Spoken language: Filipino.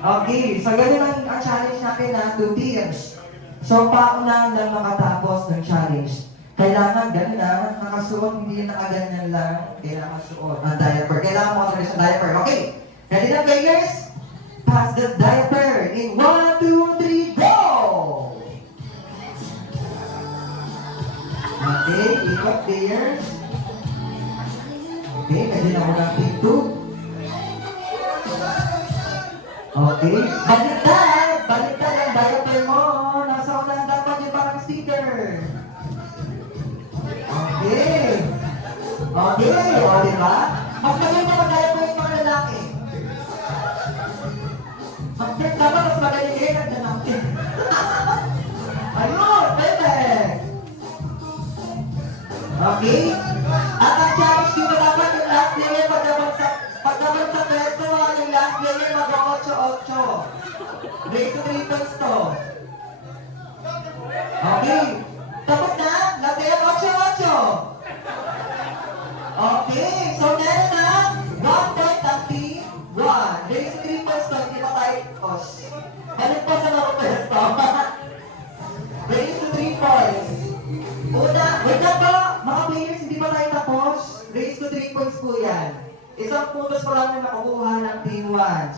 Okay, so ganun ang challenge natin na 2 teams. So, paunahan lang makatapos ng challenge. Kailangan ganun na, nakasuot, hindi yung nakaganyan lang. Kailangan suot ang diaper. Kailangan mo sa diaper. Okay, ready na players? Pass the diaper in 1, 2, 3, go! Okay, ikot players. Okay, pwede na mo ng pinto. Okay, baliktad ang diaper mo. Nasa ulan dapat yung parang sticker. Okay. Okay, o diba? Mas magaling na mag-diaper yung mga lalaki. Mag-break dapat mas magaling kayo naglalaki. Ayun, perfect. Okay? At ang challenge dito dapat yung last player pagdaman sa pwesto, yung last player mag-8-8. Race to 3 points to. Okay. Tapos na? Last player 8-8. Okay. So meron na 1 point ang team 1. Race to 3 points to. Hindi pa tayo tos. Balik po sa mga pwesto. Race to 3 points. Una, wait lang po, mga players, hindi pa tayo tapos. Race to 3 points po yan. Isang puntos pa lang na nakukuha ng team 1.